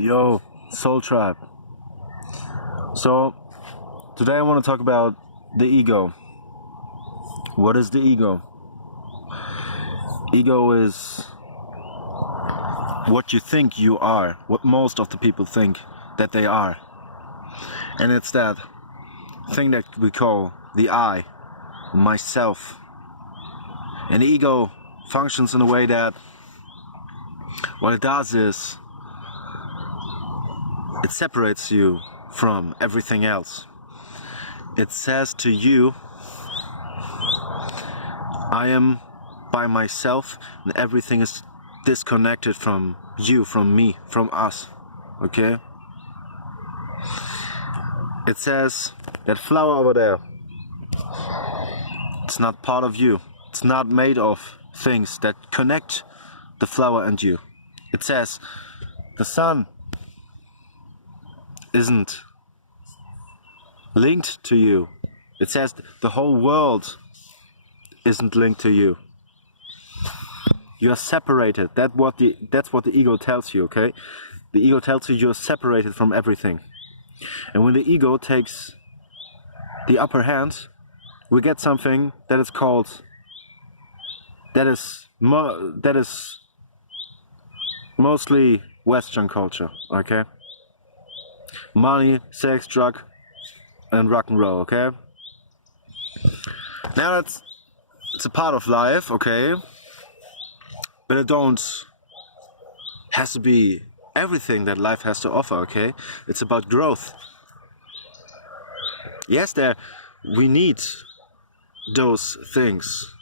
Yo, Soul Tribe. So, today I want to talk about the ego. What is the ego? Ego is what you think you are, what most of the people think that they are. And it's that thing that we call the I, myself. And the ego functions in a way that what it does is it separates you from everything else. It says to you, I am by myself and everything is disconnected from you, from me, from us. Okay? It says that flower over there, it's not part of you. It's not made of things that connect the flower and you. It says the sun isn't linked to you. It says the whole world isn't linked to you. You are separated. That's what the ego tells you, okay? The ego tells you you're separated from everything. And when the ego takes the upper hand, we get something that is called, that is mostly Western culture, okay? Money, sex, drug, and rock and roll, okay? Now it's a part of life, okay? But it has to be everything that life has to offer, okay? It's about growth. Yes, we need those things,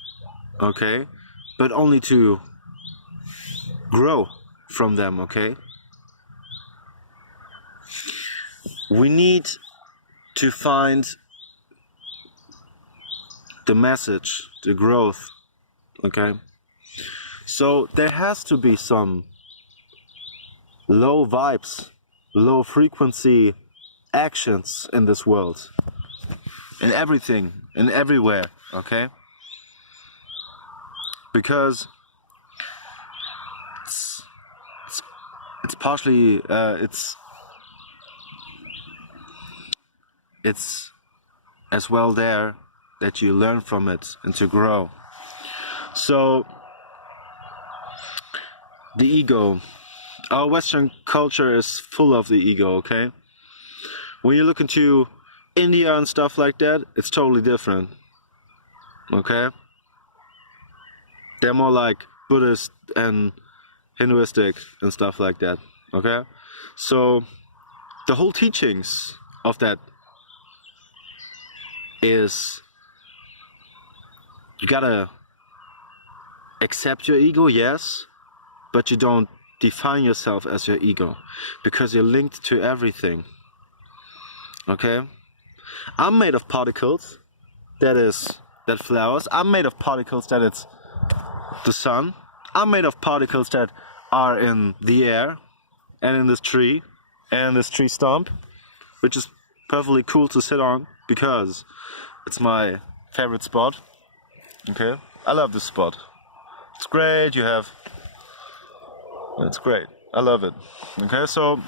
okay? But only to grow from them, okay? We need to find the message, the growth, okay? So there has to be some low vibes, low frequency actions in this world, in everything, in everywhere, okay? Because it's partially it's as well there that you learn from it and to grow. So the ego, our Western culture is full of the ego, okay? When you look into India and stuff like that, it's totally different, okay? They're more like Buddhist and Hinduistic and stuff like that, okay? So the whole teachings of that is you gotta accept your ego, yes, but you don't define yourself as your ego because you're linked to everything, okay? I'm made of particles, that flowers. I'm made of particles that it's the sun. I'm made of particles that are in the air and in this tree and in this tree stump, which is perfectly cool to sit on because it's my favorite spot, okay? I love this spot. It's great, it's great. I love it. Okay, so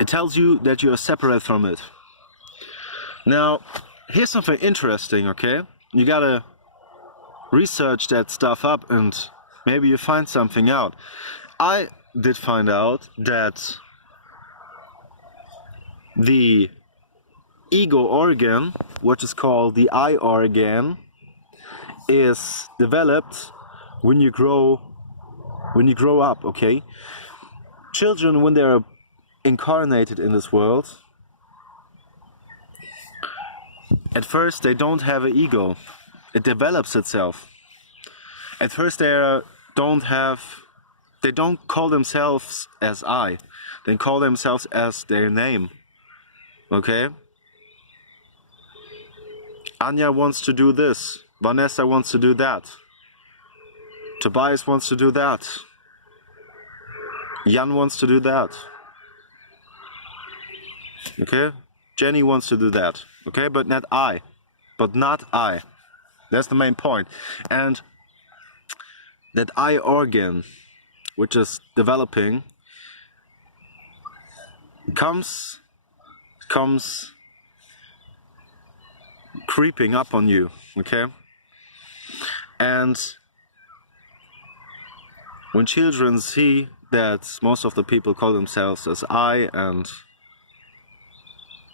it tells you that you are separate from it. Now, here's something interesting, okay? You gotta research that stuff up and maybe you find something out. I did find out that the ego organ, which is called the I organ, is developed when you grow up, okay? Children, when they're incarnated in this world, at first they don't have an ego. It develops itself. At first they don't call themselves as I. They call themselves as their name, okay? Anya wants to do this. Vanessa wants to do that. Tobias wants to do that. Jan wants to do that. Okay? Jenny wants to do that. Okay? But not I. That's the main point. And that I organ, which is developing, comes creeping up on you, okay? And when children see that most of the people call themselves as I and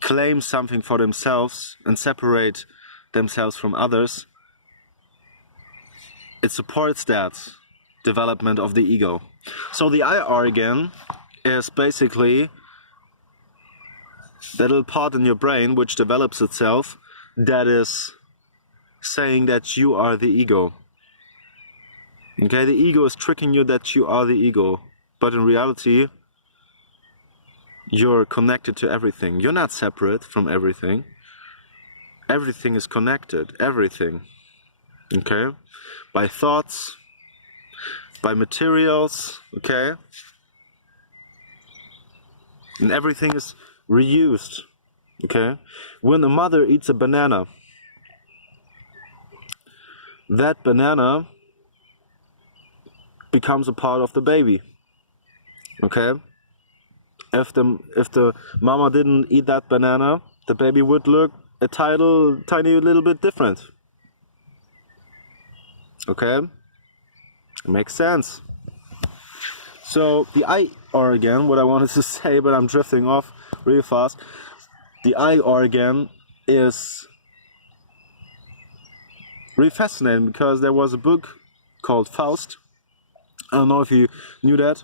claim something for themselves and separate themselves from others, it supports that development of the ego. So the I organ is basically that little part in your brain which develops itself that is saying that you are the ego. Okay, the ego is tricking you that you are the ego, but in reality you're connected to everything. You're not separate from everything. Everything is connected, everything. Okay, by thoughts, by materials, okay, and everything is reused. Okay, when a mother eats a banana, that banana becomes a part of the baby. Okay, if the mama didn't eat that banana, the baby would look a tiny little bit different. Okay, it makes sense. So the I organ, what I wanted to say, but I'm drifting off really fast. The I organ is really fascinating because there was a book called Faust. I don't know if you knew that,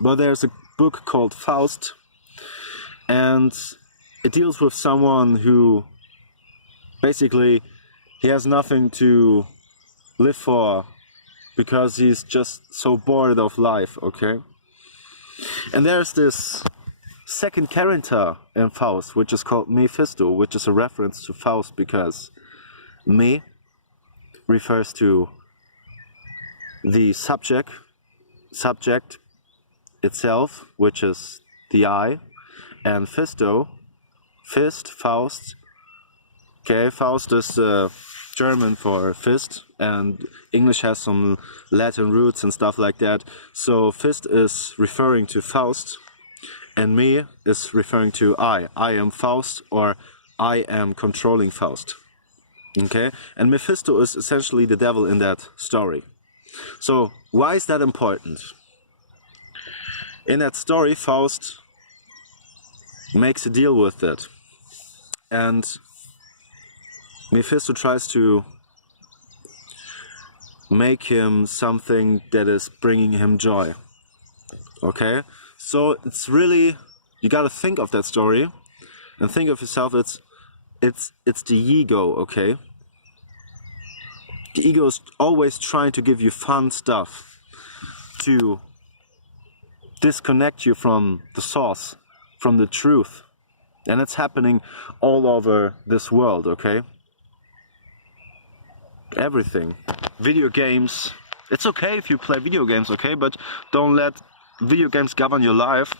but there's a book called Faust, and it deals with someone who basically he has nothing to live for because he's just so bored of life, okay? And there's this second character in Faust, which is called Mephisto, which is a reference to Faust because Me refers to the subject itself, which is the I, and Faust. Okay, Faust is German for fist, and English has some Latin roots and stuff like that. So fist is referring to Faust, and me is referring to I. I am Faust, or I am controlling Faust. Okay, and Mephisto is essentially the devil in that story. So why is that important? In that story, Faust makes a deal with it, and Mephisto tries to make him something that is bringing him joy. Okay, so it's really, you gotta think of that story and think of yourself. It's the ego. Okay, the ego is always trying to give you fun stuff to disconnect you from the source, from the truth, and it's happening all over this world. Okay, everything, video games. It's okay if you play video games, okay, but don't let video games govern your life.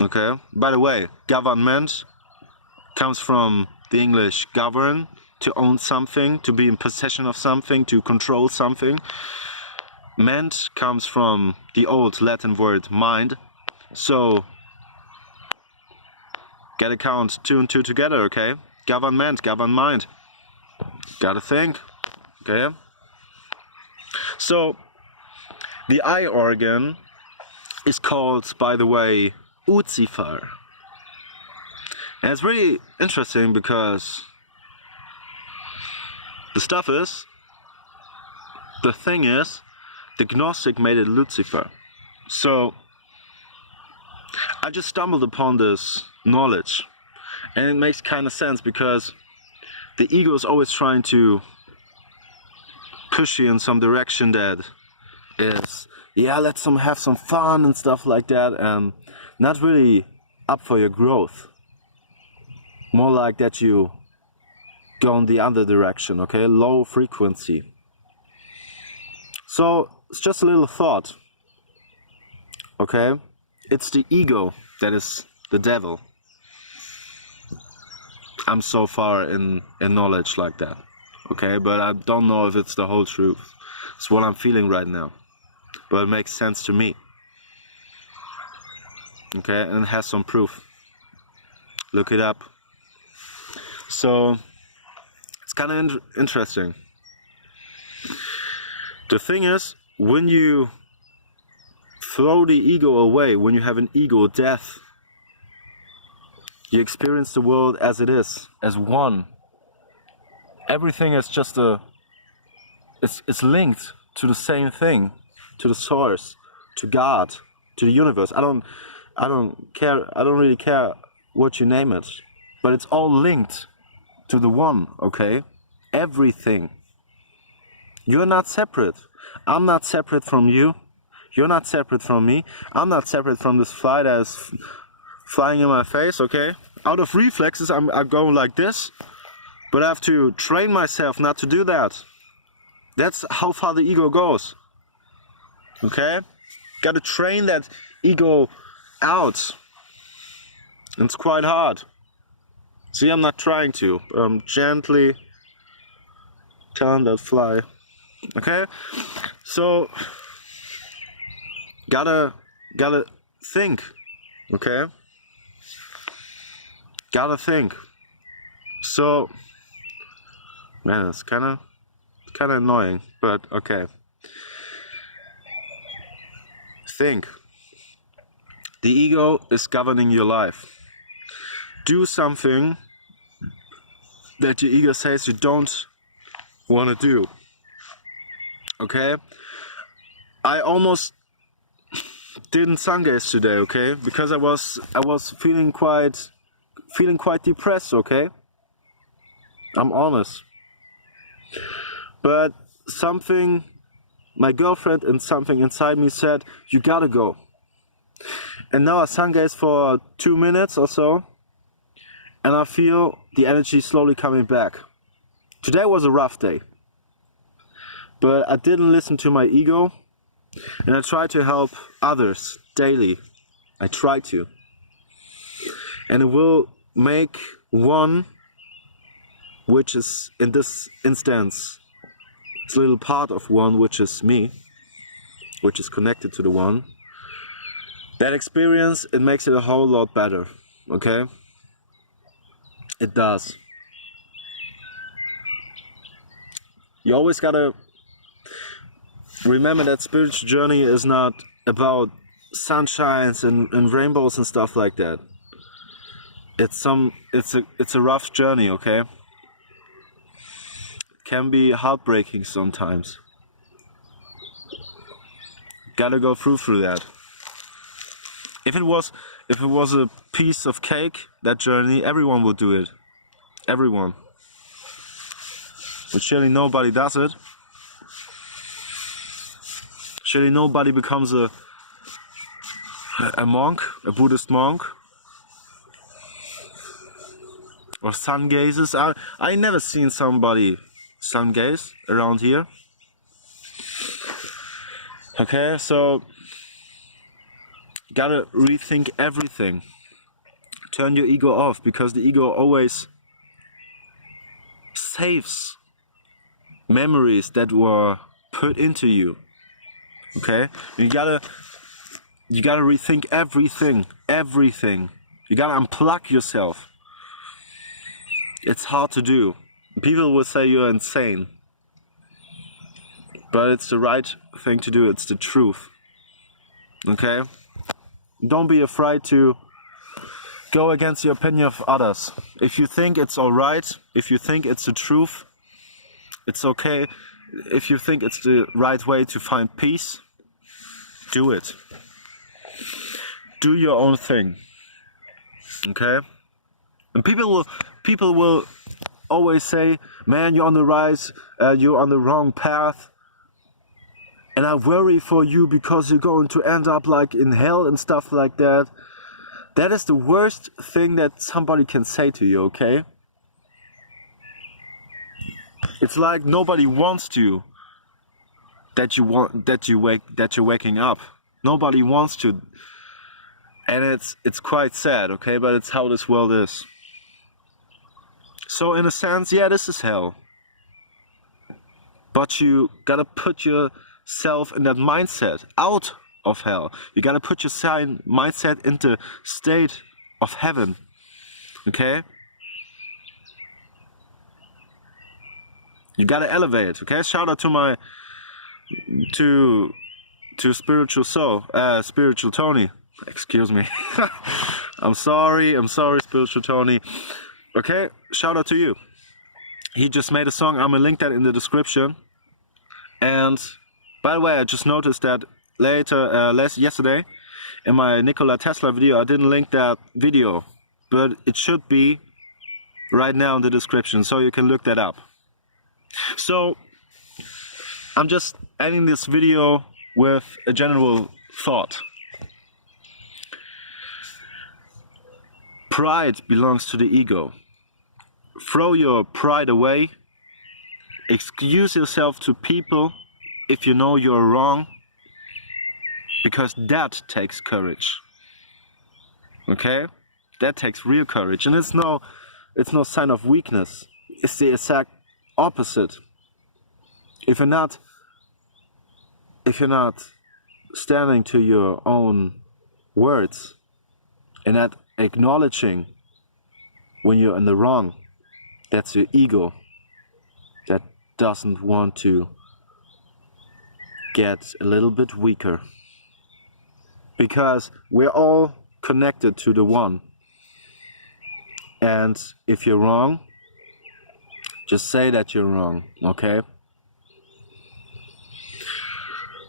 Okay, by the way, government comes from the English govern, to own something, to be in possession of something, to control something. Ment comes from the old Latin word mind. So gotta count 2 and 2 together, okay? Government, govern mind. Gotta think, okay? So the I organ is called, by the way, Lucifer. And it's really interesting because the thing is, the Gnostic made it Lucifer. So I just stumbled upon this knowledge, and it makes kind of sense because the ego is always trying to push you in some direction that is, yeah, let's have some fun and stuff like that, and not really up for your growth. More like that you go in the other direction, okay? Low frequency. So it's just a little thought, okay? It's the ego that is the devil. I'm so far in knowledge like that, okay? But I don't know if it's the whole truth. It's what I'm feeling right now, but it makes sense to me. Okay, and it has some proof. Look it up. So it's kind of interesting. The thing is, when you throw the ego away, when you have an ego death, you experience the world as it is, as one. Everything is just it's linked to the same thing, to the source, to God, to the universe. I don't really care what you name it, but it's all linked to the one, okay? Everything. You're not separate. I'm not separate from you. You're not separate from me. I'm not separate from this fly that is flying in my face, okay? Out of reflexes, I'm going like this, but I have to train myself not to do that. That's how far the ego goes, okay? Gotta train that ego out. And it's quite hard. See, I'm not trying to. Gently telling that fly. Okay? So, gotta think. Okay? Gotta think. So, man, it's kind of annoying, but okay. Think. The ego is governing your life. Do something that your ego says you don't want to do. Okay? I almost didn't sun gaze today, okay? Because I was feeling quite depressed, okay? I'm honest. But something, my girlfriend and something inside me said, you gotta go. And now I sun gaze for 2 minutes or so, and I feel the energy slowly coming back. Today was a rough day, but I didn't listen to my ego, and I tried to help others daily. I try to. And it will make one, which is in this instance, it's a little part of one, which is me, which is connected to the one. That experience, it makes it a whole lot better, okay? It does. You always gotta remember that spiritual journey is not about sunshines and rainbows and stuff like that. It's a rough journey, okay? It can be heartbreaking sometimes. Gotta go through that. If it was a piece of cake, that journey, everyone would do it. Everyone. But surely nobody does it. Surely nobody becomes a monk, a Buddhist monk. Or sun gazes. I never seen somebody sun gaze around here. Okay, so gotta rethink everything. Turn your ego off, because the ego always saves memories that were put into you. Okay? You gotta rethink everything. You gotta unplug yourself. It's hard to do. People will say you're insane. But it's the right thing to do, it's the truth. Okay? Don't be afraid to go against the opinion of others. If you think it's alright, if you think it's the truth, it's okay. If you think it's the right way to find peace, do it. Do your own thing. Okay? And people will always say, man, you're on the rise, you're on the wrong path. And I worry for you because you're going to end up like in hell and stuff like that. That is the worst thing that somebody can say to you, okay? It's like nobody wants to that you're waking up. Nobody wants to. And it's quite sad, okay? But it's how this world is. So in a sense, yeah, this is hell. But you gotta put yourself in that mindset. Out of hell. You gotta put your mindset into state of heaven. Okay? You gotta elevate. Okay? Shout out to my to spiritual soul, spiritual Tony. Excuse me. I'm sorry, spiritual Tony. Okay? Shout out to you. He just made a song. I'm gonna link that in the description. And by the way, I just noticed that yesterday in my Nikola Tesla video, I didn't link that video, but it should be right now in the description, so you can look that up. So I'm just ending this video with a general thought. Pride belongs to the ego. Throw your pride away. Excuse yourself to people if you know you're wrong, because that takes courage. Okay? That takes real courage, and it's no sign of weakness. It's the exact opposite. If you're not standing to your own words and not acknowledging when you're in the wrong, that's your ego that doesn't want to get a little bit weaker, because we're all connected to the one. And if you're wrong, just say that you're wrong. Okay?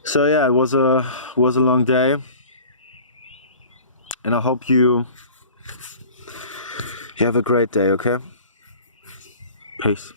So yeah, it was a long day, and I hope you have a great day. Okay? Peace.